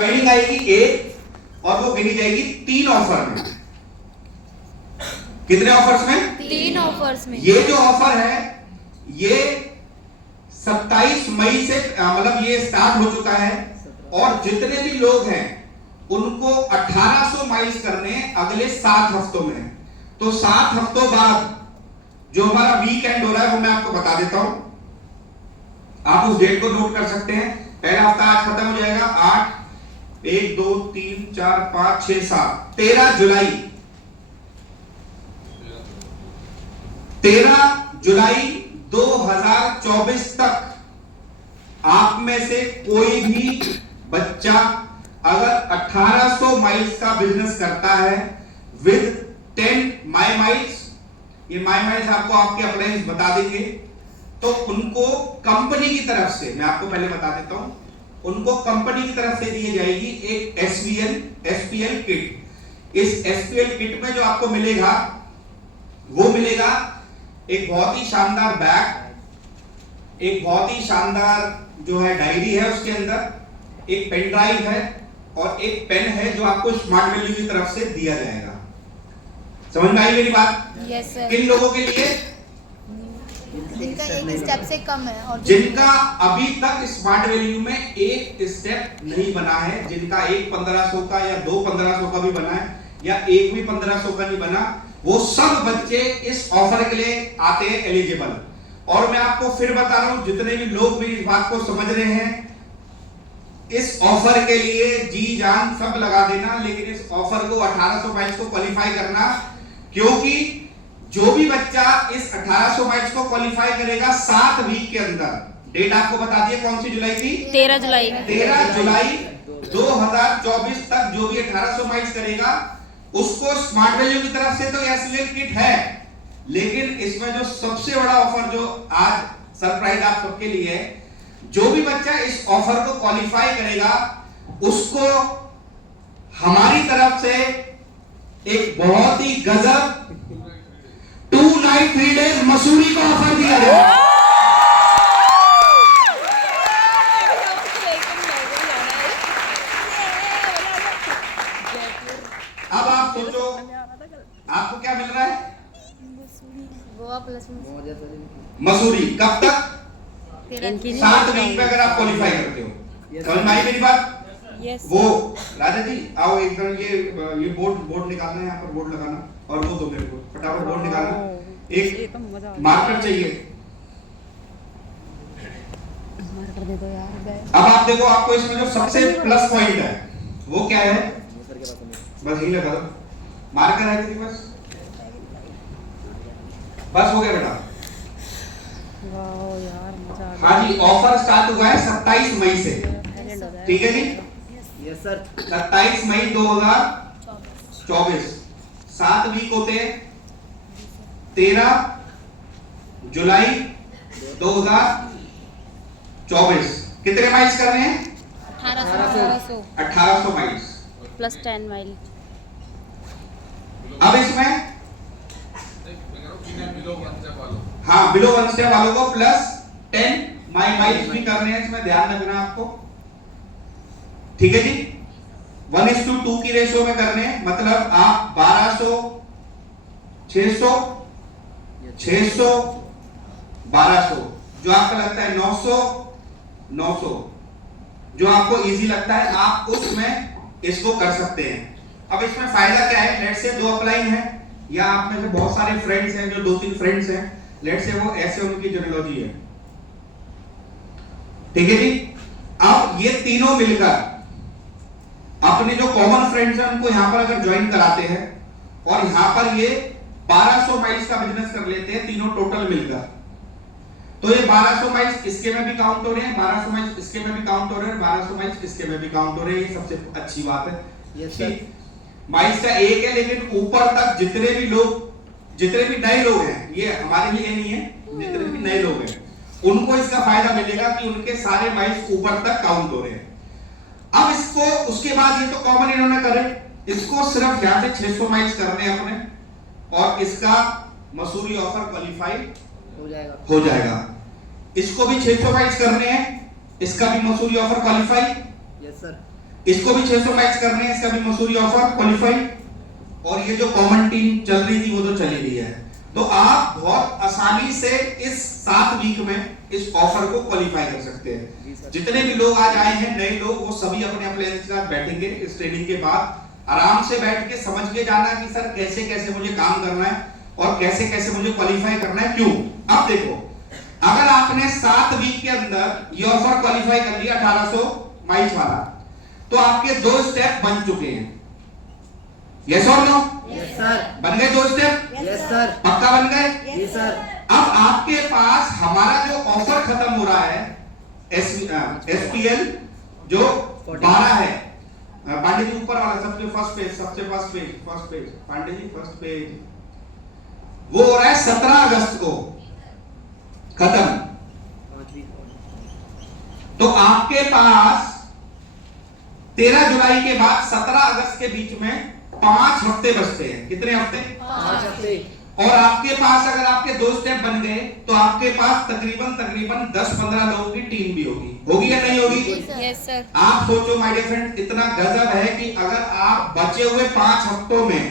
Joining आएगी एक और वो गिनी जाएगी 3 ऑफर में। कितने ऑफर्स में? 3 ऑफर्स में। ये जो ऑफर है ये 27 मई से मतलब ये स्टार्ट हो चुका है और जितने भी लोग हैं उनको 1800 माइल्स करने हैं अगले 7 हफ्तों में। तो 7 हफ्तों बाद जो हमारा वीकेंड हो रहा है वो मैं आपको बता देता हूं, आप उस डेट को नोट कर सकते हैं। पहला हफ्ता आज खत्म हो जाएगा 8 1 2 3 4 5 6 7 13 जुलाई 2024 तक आप में से कोई भी बच्चा अगर 1800 माइल्स का बिजनेस करता है विद 10 माई माइल्स, ये माई माइल्स आपको आपके अप्लायंस बता देंगे, तो उनको कंपनी की तरफ से, मैं आपको पहले बता देता हूं, उनको कंपनी की तरफ से दी जाएगी एक एसपीएल किट। इस एसपीएल किट में जो आपको मिलेगा वो मिलेगा एक बहुत ही शानदार बैग, एक बहुत ही शानदार जो है डायरी है, उसके अंदर एक पेन ड्राइव है और एक पेन है जो आपको स्मार्ट वैल्यू की तरफ से दिया जाएगा। समझ में आई मेरी बात? Yes sir. किन लोगों के लिए? जिनका एक स्टेप से कम है और जिनका अभी तक स्मार्ट वैल्यू में एक स्टेप नहीं बना है, जिनका एक 1500 का या 2 1500 का भी बना है या एक भी 1500 का नहीं बना, वो सब बच्चे इस ऑफर के लिए आते हैं एलिजिबल। और मैं आपको फिर बता रहा हूं, जितने भी लोग भी इस बात को समझ रहे हैं, इस ऑफर के लिए जी जान सब लगा देना, लेकिन इस ऑफर को 1800 माइल्स को क्वालिफाई करना, क्योंकि जो भी बच्चा इस 1800 माइल्स को क्वालिफाई करेगा 7 वीक के अंदर, डेट आपको बता दिए कौन सी जुलाई थी? 13 जुलाई 2024 तक जो भी 1800 माइल्स करेगा उसको स्मार्ट वैल्यू की तरफ से तो एसवीएल किट है, लेकिन इसमें जो सबसे बड़ा ऑफर जो आज सरप्राइज आप सबके लिए है, जो भी बच्चा इस ऑफर को क्वालिफाई करेगा उसको हमारी तरफ से एक बहुत ही गजब 2 नाइट 3 डेज मसूरी का ऑफर दिया जाएगा। अब आप सोचो आपको क्या मिल रहा है? गोवा प्लस मसूरी। कब तक? 7 वीक में अगर आप क्वालिफाई करते हो। समझ में आई मेरी बात? वो राजा जी आओ एकदम, ये बोर्ड निकालना है, यहाँ पर बोर्ड लगाना और वो दो मेरे को फटाफट बोर्ड निकालना, एक मार्कर चाहिए। मार्कर दे दो यार। अब आप देखो, आपको इसमें जो सबसे प्लस पॉइंट है वो क्या है? बस यही लगा दो, मार्कर है कि बस हो गया बेटा। वाओ यार मजा आ गया। हाँ जी, ऑफर स्टार्ट हुआ है 27 मई से, ठीक है जी? Yes sir. 27 मई 2024, 7 वीक होते हैं। 13 जुलाई 2024 कितने माइल्स कर रहे हैं? 1800 माइल्स प्लस 10 माइल। अब इसमें हाँ बिलो 1 स्टेप वालों को प्लस 10 माइल्स भी करने हैं, इसमें ध्यान रखना आपको, ठीक है जी? 1:2 की रेशियो में करने हैं, मतलब आप 1200 600 600 1200, जो आपका लगता है 900 900, जो आपको इजी लगता है आप उसमें इसको कर सकते हैं। अब इसमें फायदा क्या है? लेट से 2 अप्लाइन है या आप में से बहुत सारे फ्रेंड्स हैं, जो 2-3 फ्रेंड्स हैं, लेट से वो ऐसे उनकी जेनोलॉजी है, ठीक है जी? अब ये तीनों मिलकर अपने जो कॉमन फ्रेंड्स हैं उनको यहां पर अगर ज्वाइन कराते हैं और यहां पर ये 1200 माइल्स का बिजनेस कर लेते हैं तीनों टोटल मिलकर, तो ये 1200 माइल्स इसके में भी काउंट हो रहे हैं, 1200 माइल्स इसके में भी काउंट हो रहे हैं, 1200 माइल्स इसके में भी काउंट हो रहे हैं। ये सबसे अच्छी बात है। Yes sir. माइल्स का एक है, लेकिन ऊपर तक जितने भी नए लोग हैं, ये हमारे लिए नहीं है, जितने भी नए लोग हैं उनको इसका फायदा मिलेगा कि उनके सारे माइल्स ऊपर तक काउंट हो रहे हैं। अब इसको उसके बाद ये तो कॉमन इन्होंने करे, इसको सिर्फ यहां से 600 माइल्स करने हैं अपने और इसका मसूरी ऑफर क्वालिफाई हो जाएगा। इसको भी 600 माइल्स करने हैं, इसका भी Mussoorie offer qualify. Yes sir. इसको भी 600 माइल्स करने हैं, इसका भी मसूरी ऑफर क्वालिफाइड। और ये जो कॉमन टीम चल रही थी वो तो चली रही है। तो आप बहुत आसानी से इस 7 वीक में इस ऑफर को क्वालिफाई कर सकते हैं। जितने भी लोग आज आए हैं नए लोग, वो सभी अपने अपने के साथ बैठेंगे इस ट्रेनिंग के बाद, आराम से बैठ के समझ के जाना कि सर कैसे कैसे मुझे काम करना है और कैसे कैसे मुझे क्वालिफाई करना है। क्यों? अब देखो, अगर आपने 7 वीक के अंदर ये ऑफर क्वालिफाई कर लिया 1800 माइल्स वाला, तो आपके 2 स्टेप बन चुके हैं। यस और नो? Yes sir. बन गए 2 स्टेप? Yes sir. पक्का बन गए? Yes sir. अब आपके पास हमारा जो ऑफर खत्म हो रहा है SPL जो 12 है, पांडे जी ऊपर वाला सबसे first page Pandey ji first page, वो हो रहा है 17 अगस्त को खत्म। तो आपके पास 13 जुलाई के बाद 17 अगस्त के बीच में 5 हफ्ते बचते हैं। कितने हफ्ते? 5 हफ्ते। और आपके पास अगर आपके 2 स्टेप बन गए तो आपके पास तकरीबन 10-15 लोगों की टीम भी होगी या नहीं होगी? Yes sir. आप सोचो माय डियर फ्रेंड, इतना गजब है कि अगर आप बचे हुए 5 हफ्तों में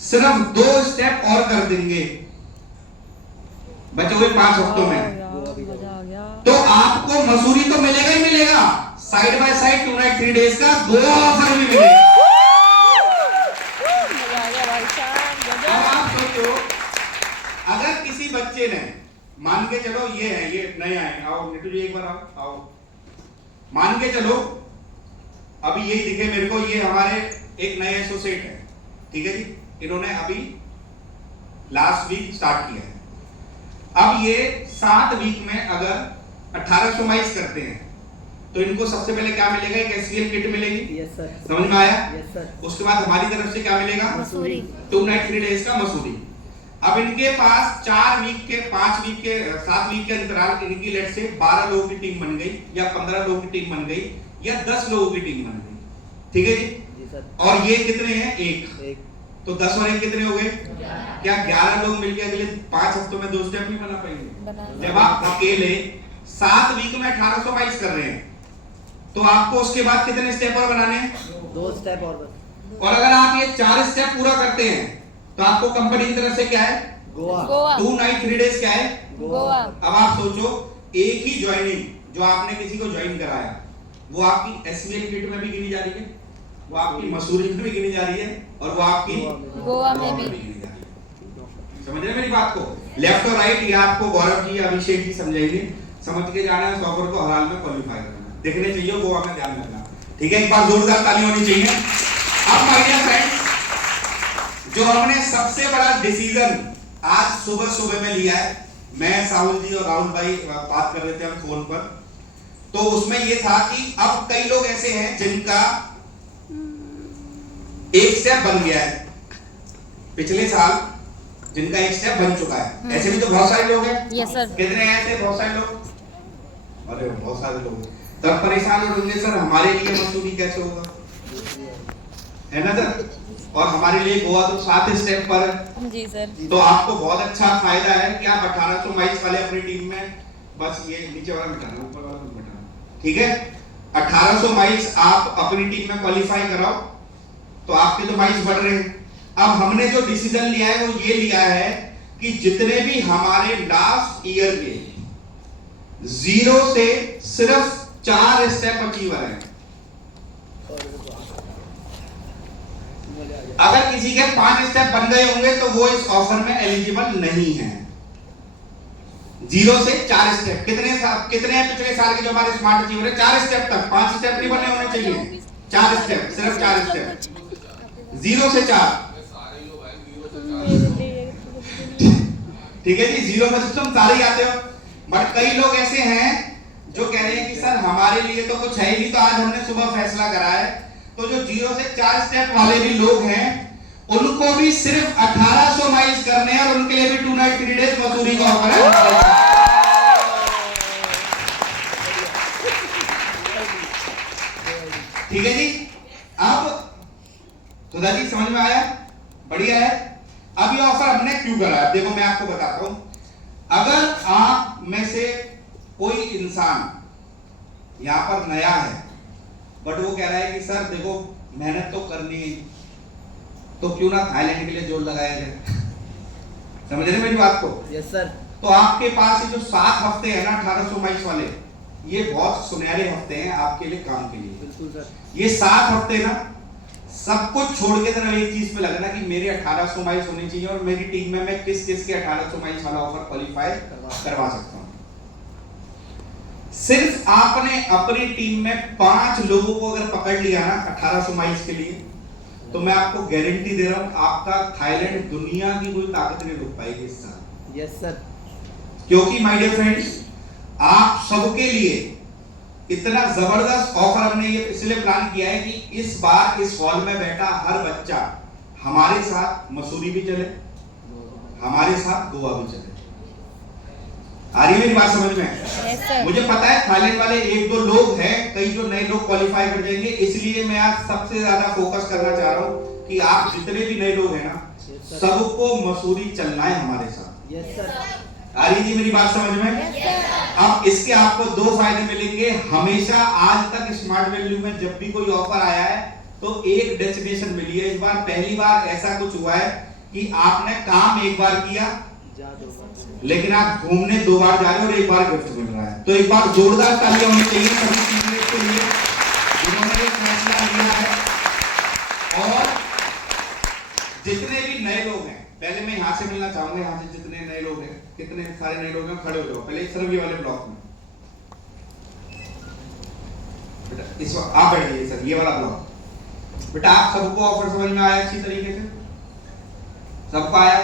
सिर्फ 2 स्टेप और कर देंगे, बचे हुए 5 हफ्तों में, तो आपको मसूरी तो मिलेगा ही मिलेगा, side by side 2 night 3 days का 2 ऑफर भी मिलेगा। अब आप सोचो, अगर किसी बच्चे ने, मान के चलो ये है, ये नए आए, आओ निटू जी एक बार आओ, मान के चलो अभी यही दिखे मेरे को, ये हमारे एक नए एसोसिएट है, ठीक है जी, इन्होंने अभी लास्ट वीक स्टार्ट किया है। अब ये 7 वीक में अगर 1800 माइल्स करते हैं तो इनको सबसे पहले क्या मिलेगा? एक SPL किट मिलेगी। Yes sir. समझ में आया? Yes sir. उसके बाद हमारी तरफ से क्या मिलेगा? मसूरी। 2 नाइट 3 डेज का मसूरी। अब इनके पास 4 वीक के, 5 वीक के, 7 वीक के अंतराल, इनकी लेट से 12 लोगों की टीम बन गई या 15 लोगों की टीम बन गई या 10 लोगों की टीम बन गई, ठीक है जी? जी सर। और ये कितने हैं? एक। तो 10 और 1 कितने हो गए? क्या 11 लोग मिलकर अगले 5 हफ्तों में 2 स्टेप नहीं बना पाएंगे? जब आप अकेले 7 वीक में 1800 माइल्स कर रहे हैं तो आपको उसके बाद कितने स्टेप और बनाने हैं? 2 स्टेप और बस। और अगर आप ये 4 स्टेप पूरा करते हैं तो आपको कंपनी की तरफ से क्या है? गोवा। 2 नाइट 3 डेज क्या है? गोवा। अब आप सोचो, एक ही ज्वाइनिंग जो आपने किसी को ज्वाइन कराया वो आपकी SPL किट में भी गिनी जा रही है, वो आपकी मसूरी में भी गिनी जा रही है और वो आपकी गोवा में भी गिनी जा रही है। समझ रहे हैं मेरी बात को? लेफ्ट और राइट ये आपको गौरव जी, अभिषेक जी समझाएंगे। समझ के जाना है, ऑफर को हर हाल में क्वालिफाई करना, देखने चाहिए गोवा में, ध्यान रखना, ठीक है? एक बार जोरदार ताली होनी चाहिए। अब माय डियर फ्रेंड्स, जो हमने सबसे बड़ा डिसीजन आज सुबह में लिया है, मैं, साहुल जी और राहुल भाई बात कर रहे थे हम फोन पर, तो उसमें ये था कि अब कई लोग ऐसे हैं जिनका एक स्टेप बन गया है, पिछले साल जिनका एक स्टेप बन चुका है, ऐसे भी तो बहुत सारे लोग हैं। Yes sir. कितने हैं ऐसे? बहुत सारे लोग, अरे बहुत सारे लोग। तब परेशान होंगे सर हमारे लिए मसूरी कैसे होगा, है ना सर? और हमारे लिए गोवा तो 7 स्टेप पर है। जी सर। तो आपको बहुत अच्छा फायदा है कि आप 1800 माइल्स वाले अपनी टीम में, बस ये नीचे वाला मिटाना, ऊपर वाला मत मिटाना, ठीक है? 1800 माइल्स आप अपनी टीम में क्वालिफाई कराओ तो आपके तो माइल्स बढ़ रहे हैं। अब हमने जो डिसीजन लिया है वो ये लिया है कि जितने भी हमारे लास्ट ईयर के 0 से सिर्फ 4 स्टेप अचीवर हैं, अगर किसी के 5 स्टेप बन गए होंगे तो वो इस ऑफर में एलिजिबल नहीं है। 0 से 4 स्टेप, कितने हैं पिछले साल के जो हमारे स्मार्ट अचीवर है? 4 स्टेप तक, 5 स्टेप नहीं बने होने चाहिए, 4 स्टेप, सिर्फ 4 स्टेप, 0 से 4, ठीक है जी? 0 में से तुम सारे ही आते हो, बट कई लोग ऐसे हैं जो कह रहे हैं कि सर हमारे लिए तो कुछ है ही नहीं, तो आज हमने सुबह फैसला करा है, तो जो 0 से 4 स्टेप वाले भी लोग हैं उनको भी सिर्फ 1800 माइल्स करने हैं और उनके लिए भी 2 नाइट 3 डेज मसूरी का ऑफर है। ठीक है जी? अब सुधा जी समझ में आया? बढ़िया है। अब ये ऑफर हमने क्यों करा है देखो मैं आपको बताता हूं। अगर आप में से कोई इंसान यहां पर नया है, बट वो कह रहा है कि सर देखो मेहनत तो करनी है, तो क्यों ना थाईलैंड के लिए जोर लगाया जाए। समझ रहे मेरी बात को? Yes sir. तो आपके पास ये जो 7 हफ्ते हैं ना 1800 माइल्स वाले, ये बहुत सुनहरे हफ्ते हैं आपके लिए, काम के लिए। बिल्कुल सर। ये 7 हफ्ते ना सब कुछ छोड़ के सिर्फ एक चीज पे लगना कि मेरे 1800 माइल्स होने चाहिए और मेरी टीम में मैं किस किस के 1800 माइल्स वाला ऑफर क्वालिफाई करवा सकता हूं। सिर्फ आपने अपनी टीम में 5 लोगों को अगर पकड़ लिया ना 1800 माइल्स के लिए, तो मैं आपको गारंटी दे रहा हूं आपका थाईलैंड दुनिया की कोई ताकत नहीं रोक पाएगी इस साल। Yes sir. क्योंकि माय डियर फ्रेंड्स, आप सबके लिए इतना जबरदस्त ऑफर हमने ये इसलिए प्लान किया है कि इस बार इस हॉल में बैठा हर बच्चा हमारे साथ मसूरी भी चले, हमारे साथ गोवा भी चले। आ रही है मेरी बात समझ में? Yes, sir. मुझे पता है थाईलैंड वाले 1-2 लोग हैं, कई जो नए लोग क्वालिफाई कर जाएंगे, इसलिए मैं आज सबसे ज्यादा फोकस करना चाह रहा हूं कि आप जितने भी नए लोग हैं ना, सबको मसूरी चलना है हमारे साथ। Yes sir. आ रही थी मेरी बात समझ में? अब इसके आपको 2 फायदे मिलेंगे। हमेशा आज तक स्मार्ट वैल्यू में जब भी कोई ऑफर आया है तो एक डेस्टिनेशन मिली है। इस बार पहली बार ऐसा कुछ हुआ है कि आपने काम एक बार किया लेकिन आप घूमने 2 बार जा रहे हो और 1 बार गिफ्ट मिल रहा है। तो एक बार जोरदार तालियां होनी चाहिए सभी टीममेट के लिए जिन्होंने ये फैसला लिया है। और जितने भी नए लोग हैं, पहले मैं यहां से मिलना चाहूंगा, यहां से जितने नए लोग हैं, कितने सारे नए लोग हैं, खड़े हो जाओ पहले सिर्फ ये वाले ब्लॉक में। बेटा इस आप बैठिए सर, ये वाला ब्लॉक। बेटा आप सबको ऑफर समझ में आया अच्छी तरीके से? सबको आया?